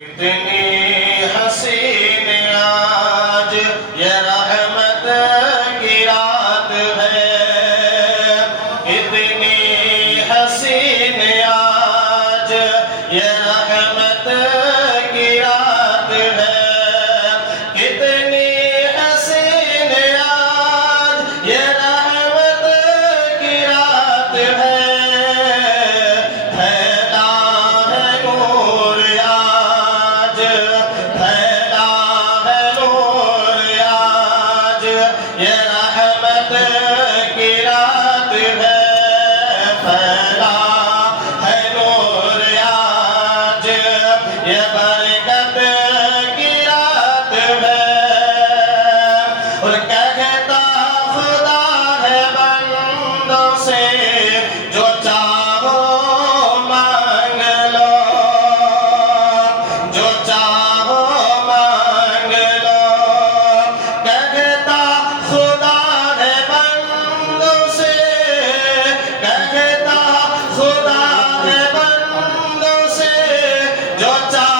इतनी हसीन आज ये रहमत की रात है। इतनी हसीन आज ये रहमत की रात है। इतनी हसीन आज ये रहमत की रात है। फैला है नूर आज, फैला है नूर आज ये रहमत की रात है। फैला है नूर आज ये बरकत की रात है। और कहता खुदा है बंदों से जो चाहो मांग लो, जो चाहो मांग लो। कहता खुदा है बंदों से, कहता खुदा है बंदों से जो चाहो